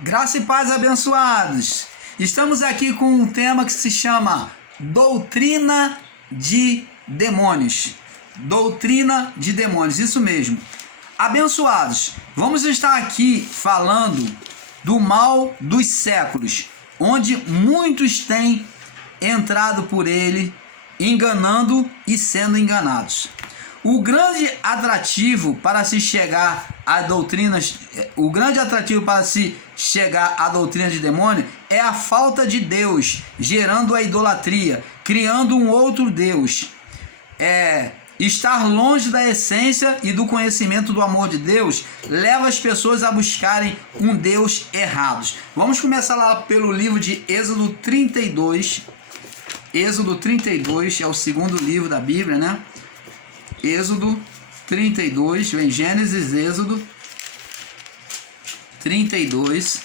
Graça e paz, abençoados. Estamos aqui com um tema que se chama Doutrina de Demônios. Doutrina de Demônios, isso mesmo. Abençoados, vamos estar aqui falando do mal dos séculos, onde muitos têm entrado por ele, enganando e sendo enganados. O grande atrativo para se chegar a doutrinas, à doutrina de demônio é a falta de Deus, gerando a idolatria, criando um outro Deus. Estar longe da essência e do conhecimento do amor de Deus leva as pessoas a buscarem um Deus errado. Vamos começar lá pelo livro de Êxodo 32. Êxodo 32 é o segundo livro da Bíblia, né? Êxodo 32, vem Gênesis, Êxodo 32.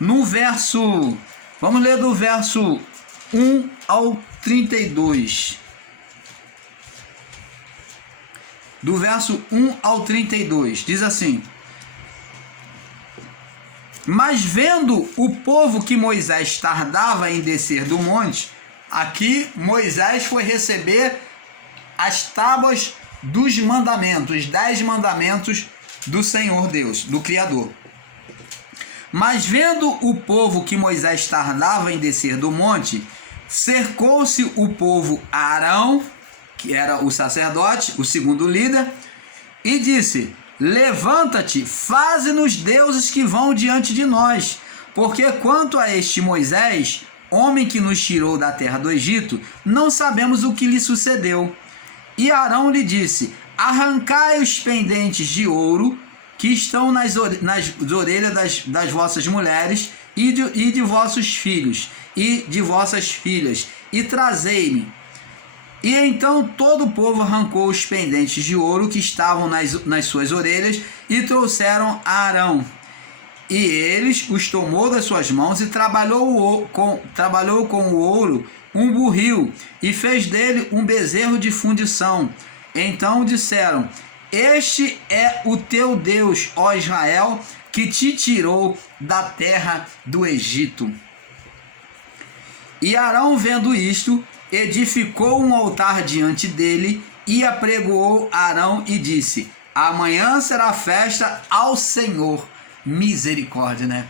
No verso, vamos ler do verso 1 ao 32. Do verso 1 ao 32, diz assim: Mas vendo o povo que Moisés tardava em descer do monte, aqui Moisés foi receber as tábuas dos mandamentos, os 10 mandamentos do Senhor Deus, do Criador. Mas vendo o povo que Moisés tardava em descer do monte, cercou-se o povo a Arão, que era o sacerdote, o segundo líder, e disse: Levanta-te, faze-nos deuses que vão diante de nós, porque quanto a este Moisés, homem que nos tirou da terra do Egito, não sabemos o que lhe sucedeu. E Arão lhe disse: Arrancai os pendentes de ouro que estão nas orelhas das vossas mulheres e de vossos filhos e de vossas filhas, e trazei-me. E então todo o povo arrancou os pendentes de ouro que estavam nas suas orelhas e trouxeram a Arão. E eles os tomou das suas mãos e trabalhou com o ouro um burril e fez dele um bezerro de fundição. Então disseram: Este é o teu Deus, ó Israel, que te tirou da terra do Egito. E Arão, vendo isto, edificou um altar diante dele e apregoou Arão e disse: Amanhã será festa ao Senhor. Misericórdia, né?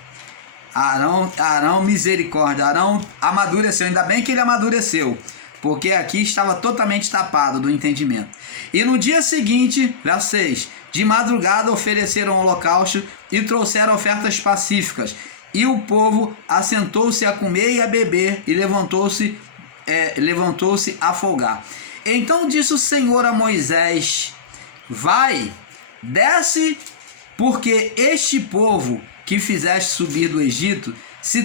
Arão, misericórdia. Arão amadureceu, ainda bem que ele amadureceu, porque aqui estava totalmente tapado do entendimento. E no dia seguinte, verso 6, de madrugada ofereceram holocausto e trouxeram ofertas pacíficas. E o povo assentou-se a comer e a beber, e levantou-se a folgar. Então disse o Senhor a Moisés: Vai, desce, porque este povo que fizeste subir do Egito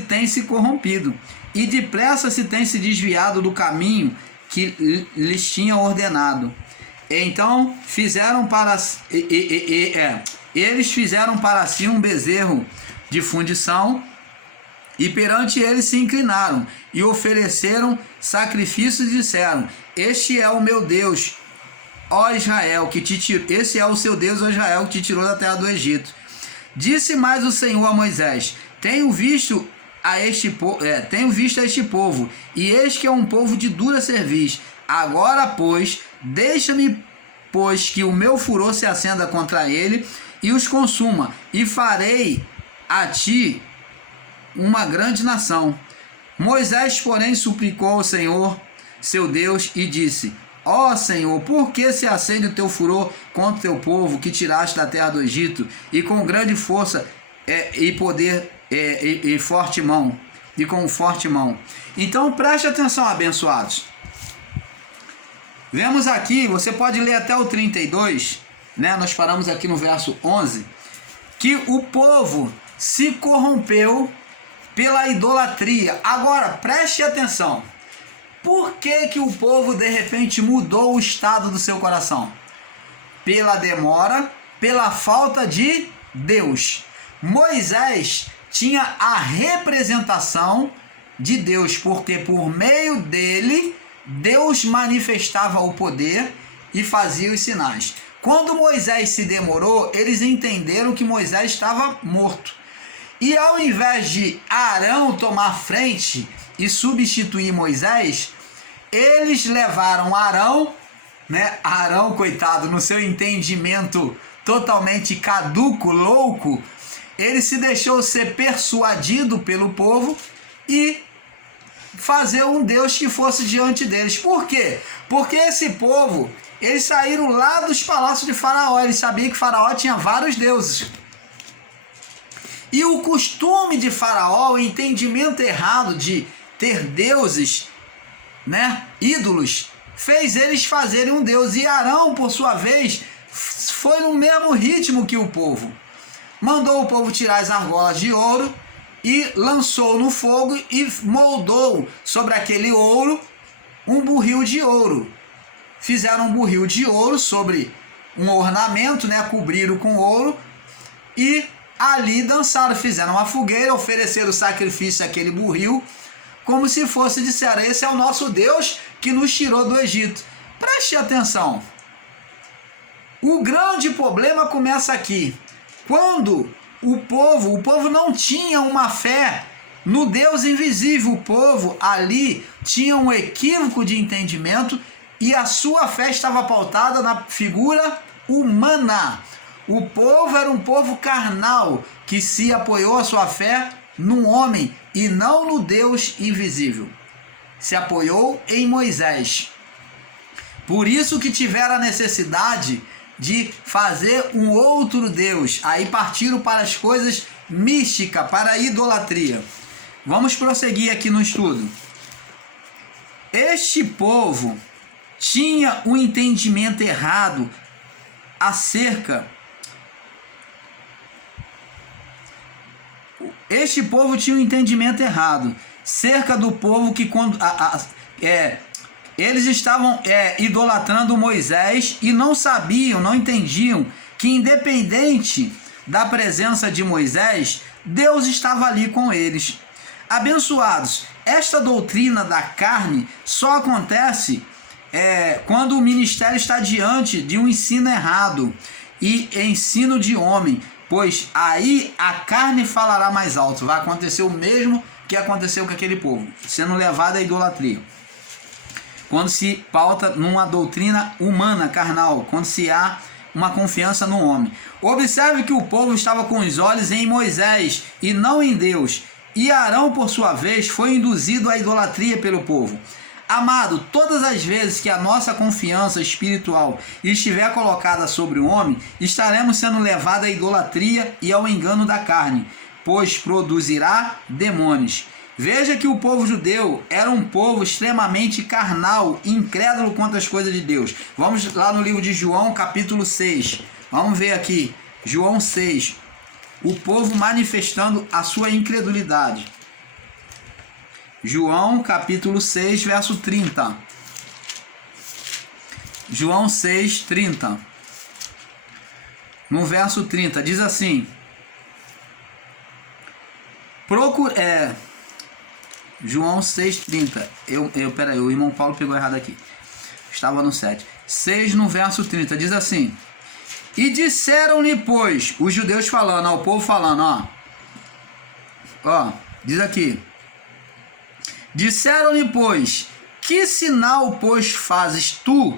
tem se corrompido, e depressa tem se desviado do caminho que lhes tinha ordenado. Então eles fizeram para si um bezerro de fundição, e perante ele se inclinaram, e ofereceram sacrifícios e disseram: Este é o meu Deus, ó Israel, que te tirou. Esse é o seu Deus, ó Israel, que te tirou da terra do Egito. Disse mais o Senhor a Moisés: Tenho visto este povo, e eis que é um povo de dura cerviz. Agora, pois, deixa-me, pois, que o meu furor se acenda contra ele e os consuma, e farei a ti uma grande nação. Moisés, porém, suplicou ao Senhor, seu Deus, e disse: Ó Senhor, por que se acende o teu furor contra o teu povo que tiraste da terra do Egito, e com grande força e poder e forte mão, e com forte mão? Então preste atenção, abençoados. Vemos aqui, você pode ler até o 32, né? Nós paramos aqui no verso 11, que o povo se corrompeu pela idolatria. Agora preste atenção. Por que o povo de repente mudou o estado do seu coração? Pela demora, pela falta de Deus. Moisés tinha a representação de Deus, porque por meio dele Deus manifestava o poder e fazia os sinais. Quando Moisés se demorou, eles entenderam que Moisés estava morto. E ao invés de Arão tomar frente e substituir Moisés, eles levaram Arão, né? Arão, coitado, no seu entendimento totalmente caduco, louco, ele se deixou ser persuadido pelo povo e fazer um Deus que fosse diante deles. Por quê? Porque esse povo, eles saíram lá dos palácios de Faraó, eles sabiam que Faraó tinha vários deuses. E o costume de Faraó, o entendimento errado de ter deuses, né, ídolos, fez eles fazerem um Deus. E Arão, por sua vez, foi no mesmo ritmo que o povo. Mandou o povo tirar as argolas de ouro e lançou no fogo e moldou sobre aquele ouro um burril de ouro. Fizeram um burril de ouro sobre um ornamento, né, cobriram com ouro e ali dançaram, fizeram uma fogueira, ofereceram sacrifício àquele burril, como se fosse disseram, esse é o nosso Deus que nos tirou do Egito. Preste atenção. O grande problema começa aqui. Quando o povo não tinha uma fé no Deus invisível, o povo ali tinha um equívoco de entendimento e a sua fé estava pautada na figura humana. O povo era um povo carnal que se apoiou a sua fé no homem e não no Deus invisível. Se apoiou em Moisés. Por isso que tiveram a necessidade de fazer um outro Deus. Aí partiram para as coisas místicas, para a idolatria. Vamos prosseguir aqui no estudo. Este povo tinha um entendimento errado acerca. Este povo tinha um entendimento errado cerca do povo que quando eles estavam idolatrando Moisés e não sabiam, não entendiam que independente da presença de Moisés, Deus estava ali com eles. Abençoados, esta doutrina da carne só acontece quando o ministério está diante de um ensino errado e ensino de homem, pois aí a carne falará mais alto. Vai acontecer o mesmo que aconteceu com aquele povo, sendo levado à idolatria. Quando se pauta numa doutrina humana, carnal, quando se há uma confiança no homem. Observe que o povo estava com os olhos em Moisés e não em Deus. E Arão, por sua vez, foi induzido à idolatria pelo povo. Amado, todas as vezes que a nossa confiança espiritual estiver colocada sobre o homem, estaremos sendo levados à idolatria e ao engano da carne, pois produzirá demônios. Veja que o povo judeu era um povo extremamente carnal, incrédulo quanto às coisas de Deus. Vamos lá no livro de João, capítulo 6. Vamos ver aqui, João 6. O povo manifestando a sua incredulidade. João, capítulo 6, verso 30. João 6, 30. No verso 30, diz assim. João 6,30. Peraí, o irmão Paulo pegou errado aqui. Estava no 7. 6 no verso 30. Diz assim. E disseram-lhe, pois, os judeus falando, o povo falando, diz aqui. Disseram-lhe, pois, que sinal, pois, fazes tu,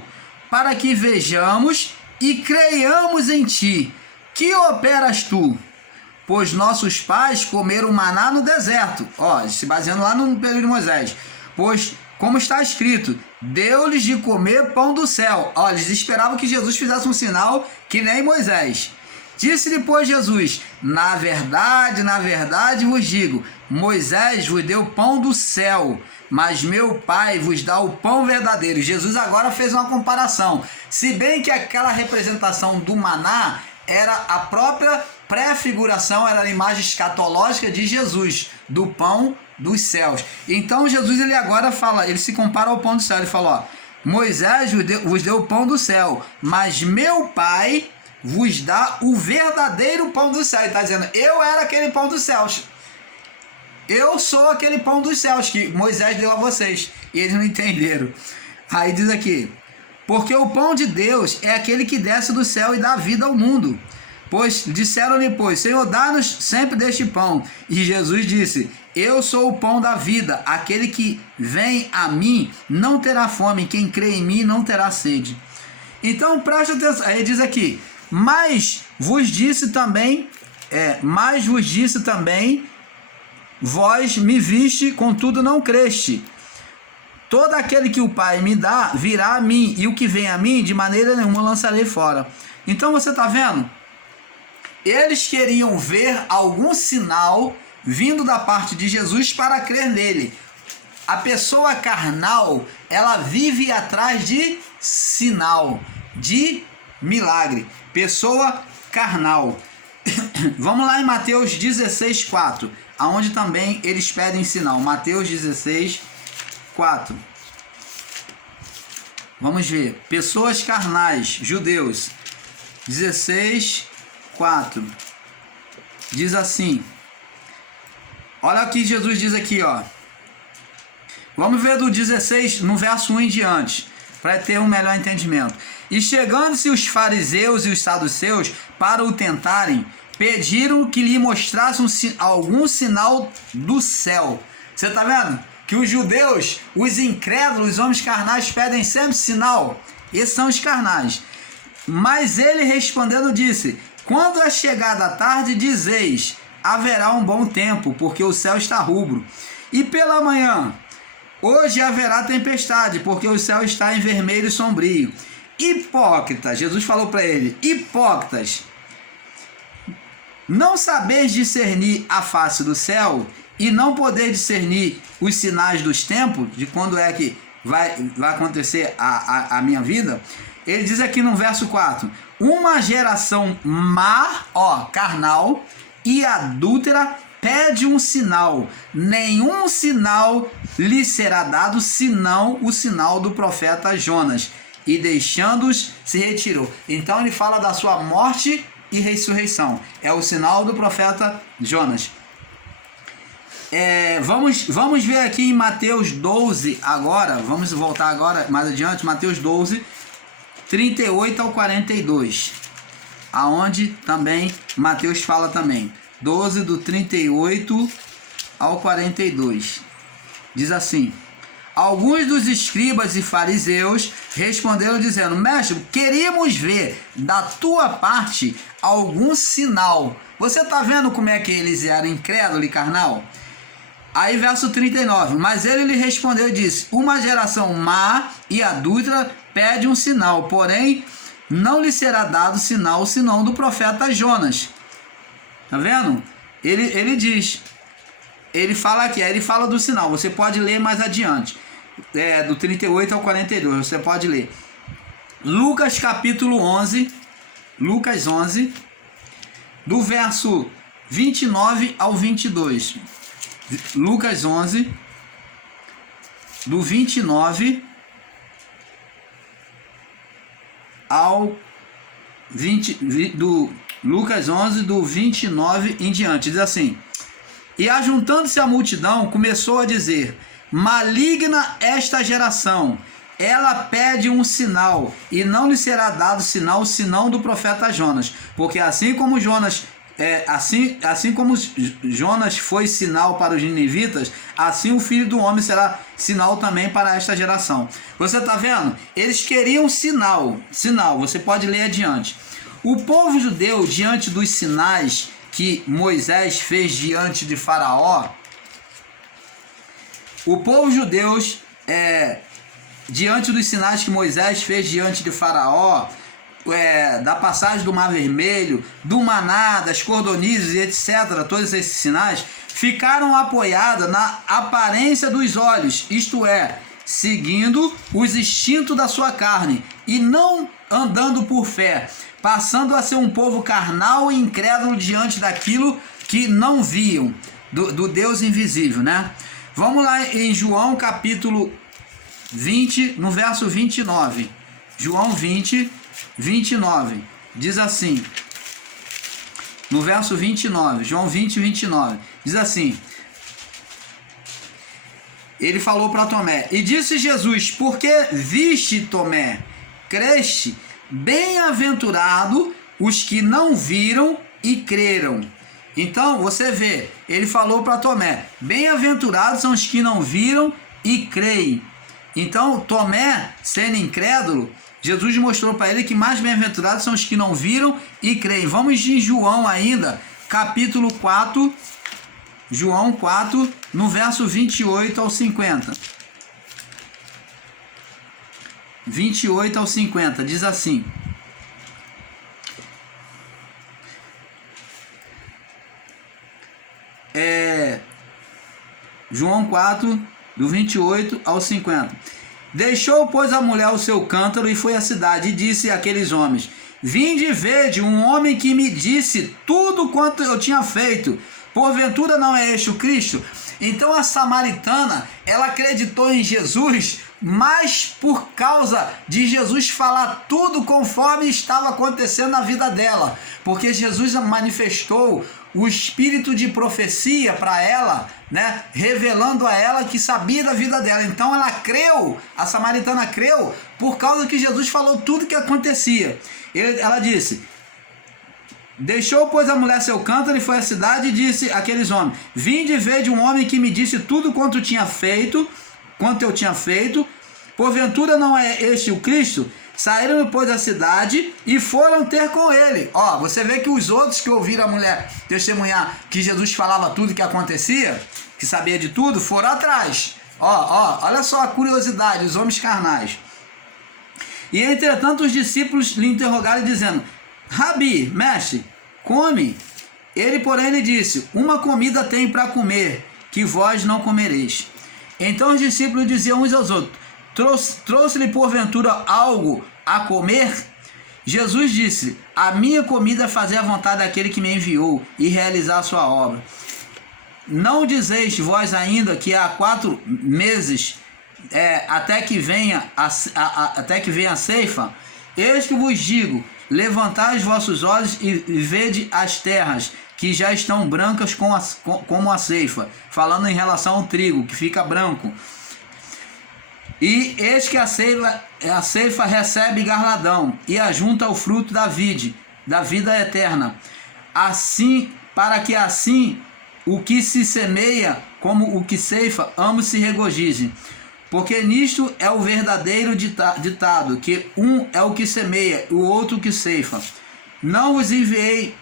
para que vejamos e creiamos em ti? Que operas tu? Pois nossos pais comeram maná no deserto. Se baseando lá no período de Moisés. Pois, como está escrito, deu-lhes de comer pão do céu. Eles esperavam que Jesus fizesse um sinal que nem Moisés. Disse-lhe, pois, Jesus, na verdade vos digo, Moisés vos deu pão do céu, mas meu Pai vos dá o pão verdadeiro. Jesus agora fez uma comparação. Se bem que aquela representação do maná era a própria prefiguração, era a imagem escatológica de Jesus, do pão dos céus. Então Jesus ele agora fala, ele se compara ao pão do céu. Ele fala, Moisés vos deu o pão do céu, mas meu Pai vos dá o verdadeiro pão do céu. Ele está dizendo, eu era aquele pão dos céus. Eu sou aquele pão dos céus que Moisés deu a vocês. E eles não entenderam. Aí diz aqui, porque o pão de Deus é aquele que desce do céu e dá vida ao mundo. Disseram-lhe, Senhor, dá-nos sempre deste pão. E Jesus disse, eu sou o pão da vida, aquele que vem a mim não terá fome, quem crê em mim não terá sede. Então preste atenção, aí diz aqui, mas vos disse também, vós me viste, contudo não creste. Todo aquele que o Pai me dá, virá a mim, e o que vem a mim, de maneira nenhuma lançarei fora. Então você está vendo? Eles queriam ver algum sinal vindo da parte de Jesus para crer nele. A pessoa carnal, ela vive atrás de sinal, de milagre. Pessoa carnal. Vamos lá em Mateus 16:4, aonde também eles pedem sinal. Mateus 16:4. Vamos ver. Pessoas carnais, judeus. 16:4. Diz assim. Olha o que Jesus diz aqui, ó. Vamos ver do 16, no verso 1 em diante, para ter um melhor entendimento. E chegando-se os fariseus e os saduceus para o tentarem, pediram que lhe mostrasse algum sinal do céu. Você está vendo? Que os judeus, os incrédulos, os homens carnais pedem sempre sinal. Esses são os carnais. Mas ele respondendo disse, quando é chegada a tarde, dizeis, haverá um bom tempo, porque o céu está rubro. E pela manhã, hoje haverá tempestade, porque o céu está em vermelho e sombrio. Hipócritas, Jesus falou para ele, hipócritas, não sabeis discernir a face do céu e não poder discernir os sinais dos tempos, de quando é que vai acontecer a minha vida? Ele diz aqui no verso 4, uma geração má, carnal e adúltera pede um sinal, nenhum sinal lhe será dado, senão o sinal do profeta Jonas. E deixando-os, se retirou. Então ele fala da sua morte e ressurreição. É o sinal do profeta Jonas. Vamos ver aqui em Mateus 12 agora. Vamos voltar agora, mais adiante, Mateus 12, 38 ao 42. Aonde também Mateus fala também. 12 do 38 ao 42. Diz assim. Alguns dos escribas e fariseus responderam dizendo, mestre, queríamos ver da tua parte algum sinal. Você está vendo como é que eles eram incrédulos e carnal? Aí verso 39, mas ele lhe respondeu e disse, uma geração má e adúltera pede um sinal, porém não lhe será dado sinal senão do profeta Jonas. Tá vendo? Ele diz, ele fala aqui, aí ele fala do sinal, você pode ler mais adiante. Do 38 ao 42, você pode ler. Lucas capítulo 11, Lucas 11, do verso 29 ao 22. Lucas 11, do 29 ao 20, do Lucas 11, do 29 em diante, diz assim, e ajuntando-se a multidão, começou a dizer, maligna esta geração, ela pede um sinal, e não lhe será dado sinal, senão do profeta Jonas, porque assim como Jonas foi sinal para os ninivitas, assim o Filho do Homem será sinal também para esta geração. Você está vendo? Eles queriam sinal, você pode ler adiante. O povo judeu, diante dos sinais que Moisés fez diante de Faraó, o povo judeu, diante dos sinais que Moisés fez diante de Faraó, da passagem do Mar Vermelho, do maná, das cordonizes, etc., todos esses sinais, ficaram apoiados na aparência dos olhos, isto é, seguindo os instintos da sua carne, e não andando por fé, passando a ser um povo carnal e incrédulo diante daquilo que não viam, do Deus invisível, né? Vamos lá em João capítulo 20, no verso 29. João 20, 29. Diz assim. No verso 29. João 20, 29. Diz assim. Ele falou para Tomé. E disse Jesus, porque viste, Tomé, creste, bem-aventurado os que não viram e creram. Então, você vê, ele falou para Tomé, bem-aventurados são os que não viram e creem. Então, Tomé, sendo incrédulo, Jesus mostrou para ele que mais bem-aventurados são os que não viram e creem. Vamos de João ainda, capítulo 4, João 4, no verso 28 ao 50. 28 ao 50, diz assim: João 4, do 28 ao 50. Deixou, pois, a mulher o seu cântaro e foi à cidade, e disse àqueles homens: vinde e vede um homem que me disse tudo quanto eu tinha feito. Porventura não é este o Cristo? Então a samaritana, ela acreditou em Jesus, mas por causa de Jesus falar tudo conforme estava acontecendo na vida dela, porque Jesus manifestou o espírito de profecia para ela, né, revelando a ela que sabia da vida dela. Então ela creu, a samaritana creu por causa que Jesus falou tudo que acontecia. Ela disse: deixou, pois, a mulher seu cântaro e foi à cidade e disse àqueles homens: vinde e vede um homem que me disse tudo quanto eu tinha feito. Porventura não é este o Cristo? Saíram depois da cidade e foram ter com ele. Ó, você vê que os outros que ouviram a mulher testemunhar que Jesus falava tudo que acontecia, que sabia de tudo, foram atrás. Olha só a curiosidade, os homens carnais. E entretanto os discípulos lhe interrogaram dizendo: Rabi, mestre, come. Ele, porém, lhe disse: uma comida tenho para comer, que vós não comereis. Então os discípulos diziam uns aos outros: trouxe-lhe porventura algo a comer? Jesus disse: a minha comida é fazer a vontade daquele que me enviou e realizar a sua obra. Não dizeis vós ainda que há 4 meses até que venha a ceifa? Eis que vos digo: levantai os vossos olhos e vede as terras, que já estão brancas como a ceifa, falando em relação ao trigo, que fica branco. E eis que a ceifa recebe galardão, e ajunta o fruto da vida eterna. Assim, para que assim o que se semeia como o que ceifa, ambos se regozijem. Porque nisto é o verdadeiro ditado, que um é o que semeia, o outro o que ceifa. Não vos enviei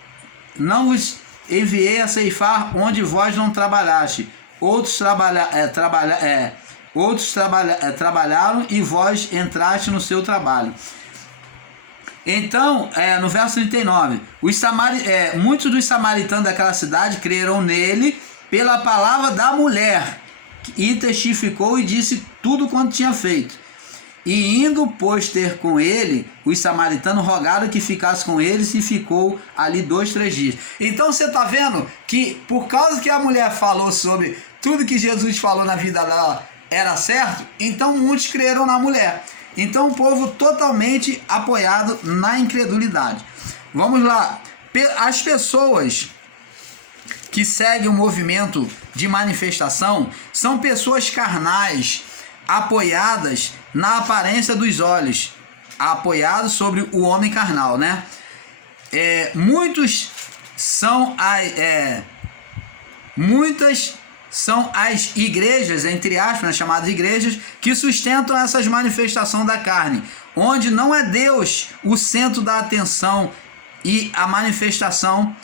a ceifar onde vós não trabalhaste. Outros trabalharam e vós entraste no seu trabalho. Então, no verso 39, muitos dos samaritanos daquela cidade creram nele pela palavra da mulher, e testificou e disse tudo quanto tinha feito. E indo, pois, ter com ele, os samaritanos rogaram que ficasse com eles, e ficou ali 2, 3 dias. Então você está vendo que por causa que a mulher falou sobre tudo que Jesus falou na vida dela era certo, então muitos creram na mulher. Então o povo totalmente apoiado na incredulidade. Vamos lá. As pessoas que seguem o movimento de manifestação são pessoas carnais, apoiadas na aparência dos olhos, apoiados sobre o homem carnal, né? Muitas são as igrejas, entre aspas, né, chamadas igrejas, que sustentam essas manifestações da carne, onde não é Deus o centro da atenção, e a manifestação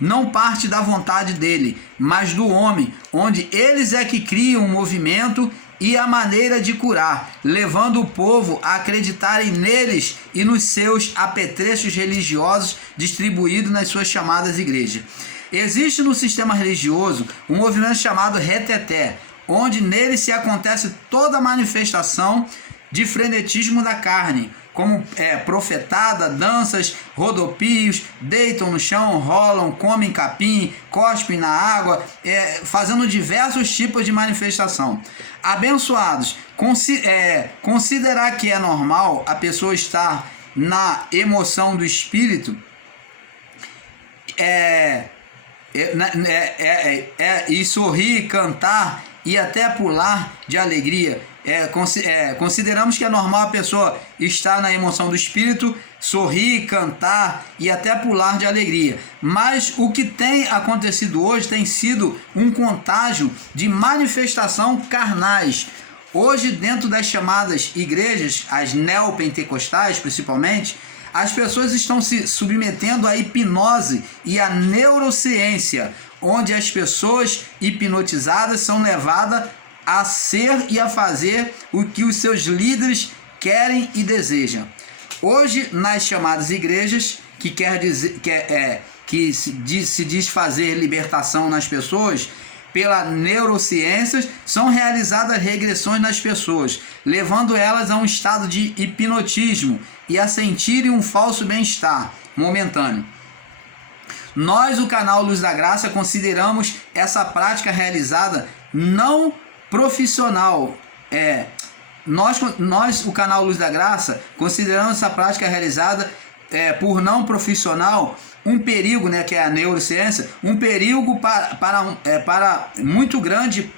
não parte da vontade dele, mas do homem, onde eles é que criam o movimento e a maneira de curar, levando o povo a acreditarem neles e nos seus apetrechos religiosos distribuídos nas suas chamadas igrejas. Existe no sistema religioso um movimento chamado reteté, onde nele se acontece toda a manifestação de frenetismo da carne, como profetada, danças, rodopios, deitam no chão, rolam, comem capim, cospem na água, fazendo diversos tipos de manifestação. Abençoados, considerar que é normal a pessoa estar na emoção do espírito, e sorrir, cantar e até pular de alegria, consideramos que é normal a pessoa estar na emoção do espírito, sorrir, cantar e até pular de alegria. Mas o que tem acontecido hoje tem sido um contágio de manifestação carnais. Hoje, dentro das chamadas igrejas, as neopentecostais principalmente, as pessoas estão se submetendo à hipnose e à neurociência, onde as pessoas hipnotizadas são levadas a ser e a fazer o que os seus líderes querem e desejam. Hoje, nas chamadas igrejas, que se diz fazer libertação nas pessoas, pela neurociência, são realizadas regressões nas pessoas, levando elas a um estado de hipnotismo e a sentirem um falso bem-estar momentâneo. Nós, o canal Luz da Graça, consideramos essa prática realizada não profissional. Nós, o canal Luz da Graça, consideramos essa prática realizada por não profissional um perigo, que é a neurociência, um perigo para muito grande,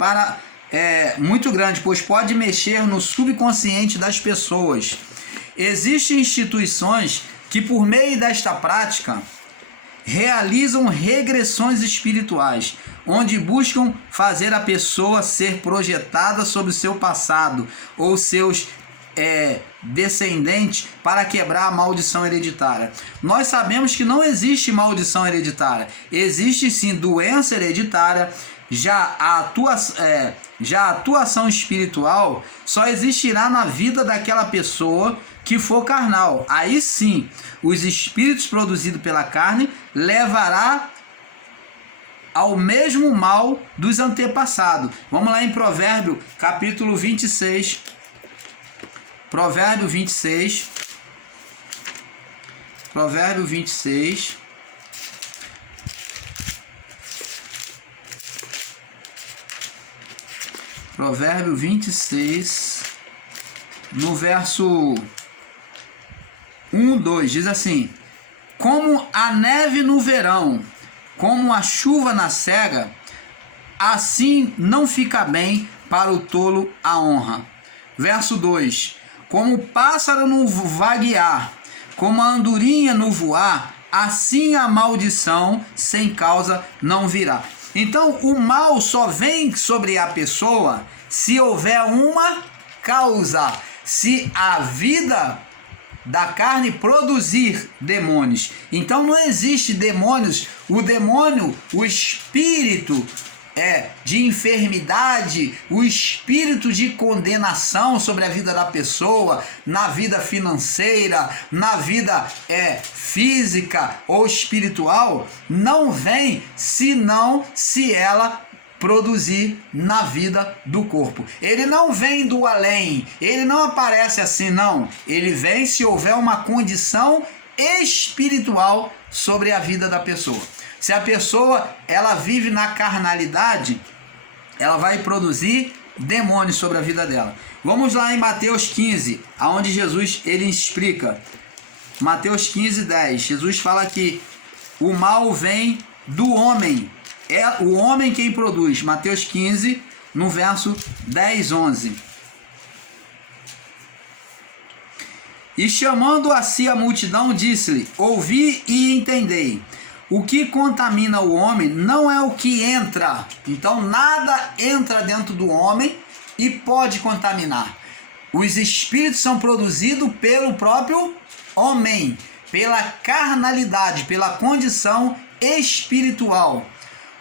pois pode mexer no subconsciente das pessoas. Existem instituições que, por meio desta prática, realizam regressões espirituais, onde buscam fazer a pessoa ser projetada sobre o seu passado ou seus descendentes para quebrar a maldição hereditária. Nós sabemos que não existe maldição hereditária, existe sim doença hereditária. Já a atuação espiritual só existirá na vida daquela pessoa que for carnal. Aí sim, os espíritos produzidos pela carne levará ao mesmo mal dos antepassados. Vamos lá em Provérbio, capítulo 26. Provérbio 26. Provérbio 26. Provérbio 26, no verso 1, 2, diz assim: como a neve no verão, como a chuva na cega, assim não fica bem para o tolo a honra. Verso 2: como o pássaro no vaguear, como a andorinha no voar, assim a maldição sem causa não virá. Então, o mal só vem sobre a pessoa se houver uma causa, se a vida da carne produzir demônios. Então, não existe demônios. O demônio, o espírito de enfermidade, o espírito de condenação sobre a vida da pessoa, na vida financeira, na vida física ou espiritual, não vem senão se ela produzir na vida do corpo. Ele não vem do além, ele não aparece assim, não. Ele vem se houver uma condição espiritual sobre a vida da pessoa. Se a pessoa ela vive na carnalidade, ela vai produzir demônios sobre a vida dela. Vamos lá em Mateus 15, aonde Jesus ele explica. Mateus 15, 10. Jesus fala que o mal vem do homem. É o homem quem produz. Mateus 15, no verso 10, 11. E chamando a si a multidão, disse-lhe: ouvi e entendei. O que contamina o homem não é o que entra. Então nada entra dentro do homem e pode contaminar. Os espíritos são produzidos pelo próprio homem, pela carnalidade, pela condição espiritual.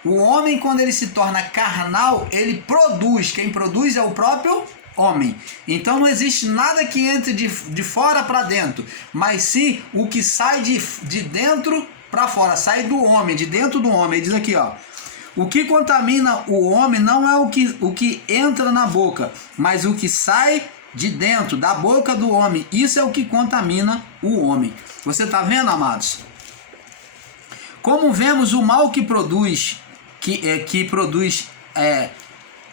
O homem, quando ele se torna carnal, ele produz. Quem produz é o próprio homem. Então não existe nada que entre de fora para dentro, mas sim o que sai de dentro para fora, sai do homem, de dentro do homem. Ele diz aqui, ó: o que contamina o homem não é o que entra na boca, mas o que sai de dentro da boca do homem. Isso é o que contamina o homem. Você está vendo, amados? Como vemos, o mal que produz,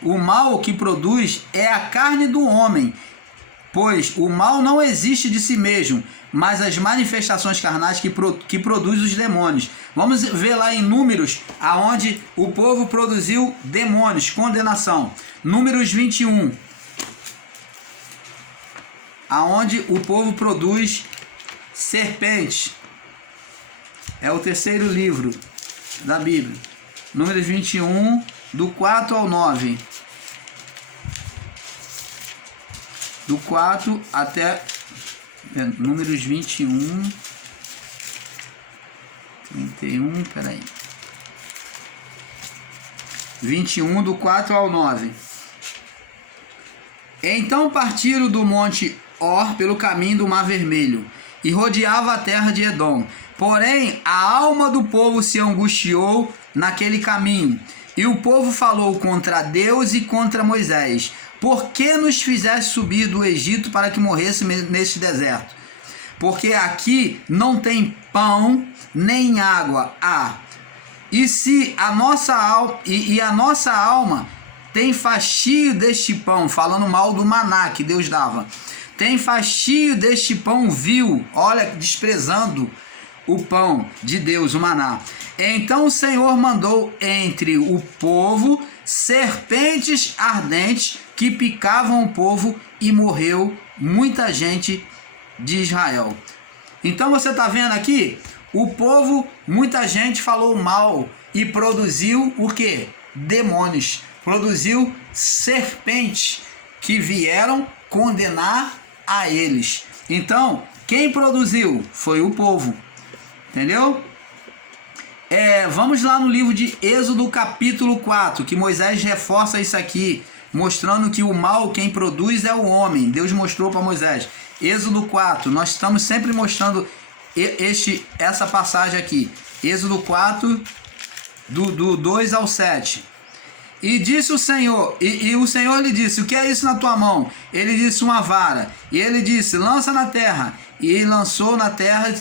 o mal que produz é a carne do homem, pois o mal não existe de si mesmo, mas as manifestações carnais que produzem os demônios. Vamos ver lá em Números, aonde o povo produziu demônios, condenação. Números 21. aonde o povo produz serpentes. É o terceiro livro da Bíblia. Números 21, do 4 ao 9. Do 4 até... Números 21... 31, peraí. 21, do 4 ao 9. Então partiram do monte Or pelo caminho do Mar Vermelho, e rodeava a terra de Edom. Porém, a alma do povo se angustiou naquele caminho, e o povo falou contra Deus e contra Moisés: por que nos fizeste subir do Egito para que morrêssemos neste deserto? Porque aqui não tem pão nem água há. E se a nossa alma tem fastio deste pão, falando mal do maná que Deus dava, tem fastio deste pão vil, olha, desprezando o pão de Deus, o maná. Então o Senhor mandou entre o povo serpentes ardentes que picavam o povo, e morreu muita gente de Israel. Então você está vendo aqui, o povo, muita gente falou mal e produziu o que? Demônios, produziu serpentes que vieram condenar a eles. Então, quem produziu foi o povo, entendeu? Vamos lá no livro de Êxodo capítulo 4, que Moisés reforça isso aqui, mostrando que o mal quem produz é o homem. Deus mostrou para Moisés. Êxodo 4, nós estamos sempre mostrando essa passagem aqui. Êxodo 4, do 2 ao 7. E disse o Senhor, e o Senhor lhe disse: o que é isso na tua mão? Ele disse: uma vara. E ele disse: lança na terra. E lançou na terra,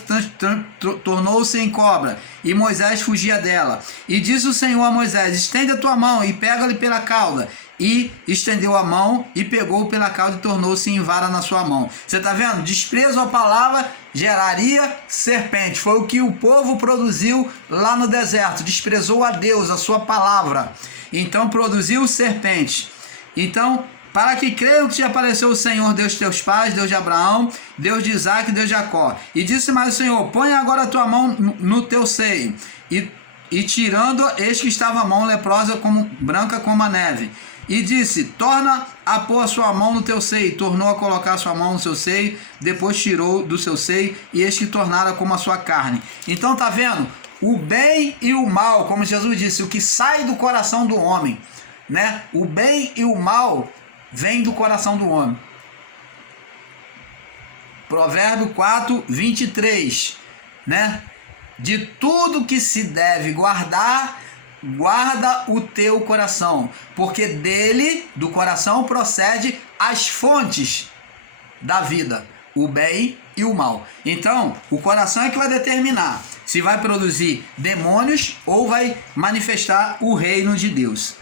tornou-se em cobra, e Moisés fugia dela. E disse o Senhor a Moisés: estende a tua mão e pega-lhe pela cauda. E estendeu a mão e pegou pela cauda e tornou-se em vara na sua mão. Você está vendo? Desprezo à palavra geraria serpente. Foi o que o povo produziu lá no deserto. Desprezou a Deus, a sua palavra. Então produziu serpente. Então, para que creiam que te apareceu o Senhor, Deus de teus pais, Deus de Abraão, Deus de Isaac e Deus de Jacó. E disse mais o Senhor: põe agora a tua mão no teu seio. E tirando, eis que estava a mão leprosa, branca como a neve. E disse: torna a pôr a sua mão no teu seio. Tornou a colocar a sua mão no seu seio, depois tirou do seu seio, e eis que tornara como a sua carne. Então tá vendo? O bem e o mal, como Jesus disse, o que sai do coração do homem, né? O bem e o mal vem do coração do homem. Provérbio 4, 23, né? De tudo que se deve guardar, guarda o teu coração, porque dele, do coração, procede as fontes da vida, o bem e o mal. Então, o coração é que vai determinar se vai produzir demônios ou vai manifestar o reino de Deus.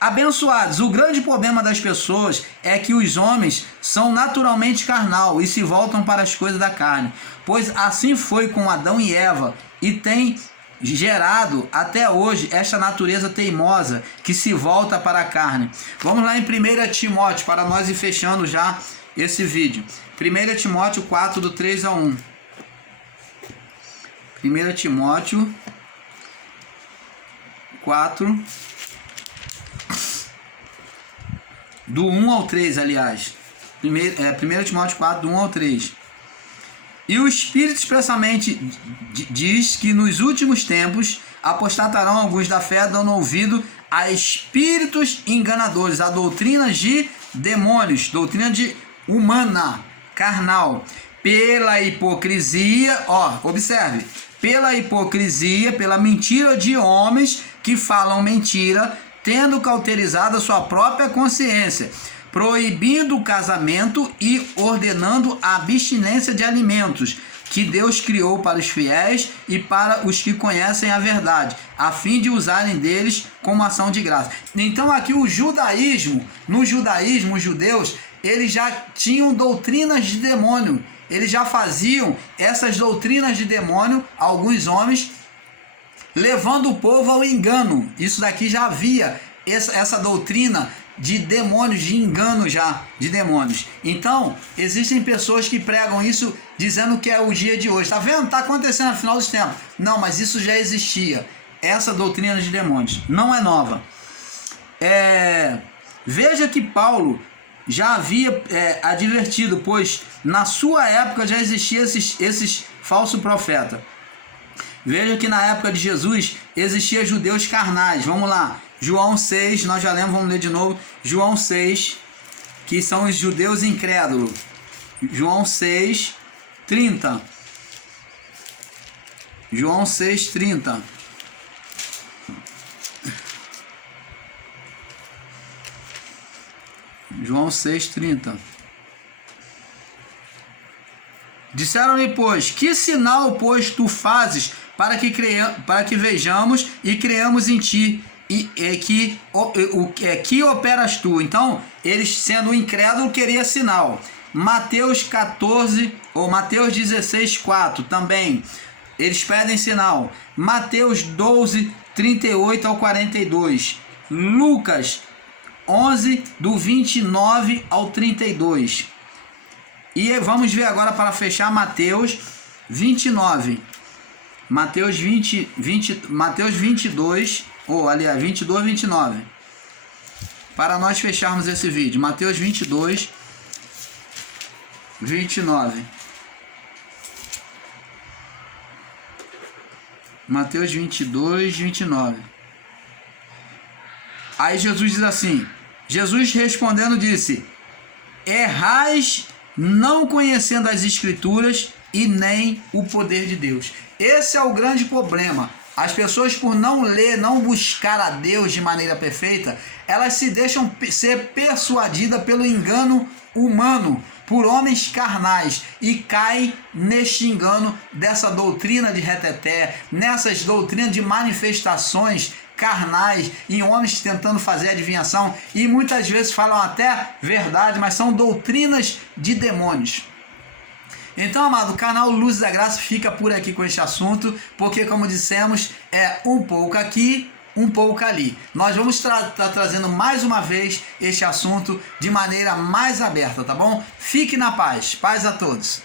Abençoados, o grande problema das pessoas é que os homens são naturalmente carnal e se voltam para as coisas da carne, pois assim foi com Adão e Eva, e tem gerado até hoje esta natureza teimosa que se volta para a carne. Vamos lá em 1 Timóteo, para nós ir fechando já esse vídeo. 1 Timóteo 4, do 3 a 1. 1 Timóteo 4, do 1 ao 3, aliás. 1 Timóteo 4, do 1 ao 3. E o Espírito expressamente diz que nos últimos tempos apostatarão alguns da fé, dando ouvido a espíritos enganadores, a doutrinas de demônios, doutrina de humana, carnal, pela hipocrisia, observe, pela hipocrisia, pela mentira de homens que falam mentira, tendo cauterizado a sua própria consciência, proibindo o casamento e ordenando a abstinência de alimentos que Deus criou para os fiéis e para os que conhecem a verdade, a fim de usarem deles como ação de graça. Então aqui o judaísmo, no judaísmo, os judeus, eles já tinham doutrinas de demônio, eles já faziam essas doutrinas de demônio, alguns homens, levando o povo ao engano. Isso daqui já havia essa doutrina de demônios, de engano já, de demônios. Então, existem pessoas que pregam isso dizendo que é o dia de hoje. Tá vendo? Tá acontecendo no final dos tempos. Não, mas isso já existia. Essa doutrina de demônios não é nova. Veja que Paulo já havia advertido, pois na sua época já existia esses falsos profetas. Veja que na época de Jesus existia judeus carnais. Vamos lá, João 6, nós já lemos, vamos ler de novo. João 6, que são os judeus incrédulos. João 6, 30. João 6, 30. João 6, 30. Disseram-lhe, pois, que sinal, pois, tu fazes para que vejamos e creamos em ti, e que operas tu? Então, eles, sendo incrédulo, queria sinal. Mateus 14, ou Mateus 16, 4, também, eles pedem sinal. Mateus 12, 38 ao 42. Lucas 11, do 29 ao 32. E vamos ver agora, para fechar, Mateus 29. Mateus 22, ou aliás, 22, 29. Para nós fecharmos esse vídeo. Mateus 22, 29. Mateus 22, 29. Aí Jesus diz assim: Jesus respondendo disse: errais não conhecendo as Escrituras e nem o poder de Deus. Esse é o grande problema. As pessoas, por não ler, não buscar a Deus de maneira perfeita, elas se deixam ser persuadidas pelo engano humano, por homens carnais, e caem neste engano dessa doutrina de reteté, nessas doutrinas de manifestações carnais, em homens tentando fazer adivinhação, e muitas vezes falam até verdade, mas são doutrinas de demônios. Então, amado, o canal Luz da Graça fica por aqui com este assunto, porque, como dissemos, é um pouco aqui, um pouco ali. Nós vamos estar trazendo mais uma vez este assunto de maneira mais aberta, tá bom? Fique na paz. Paz a todos.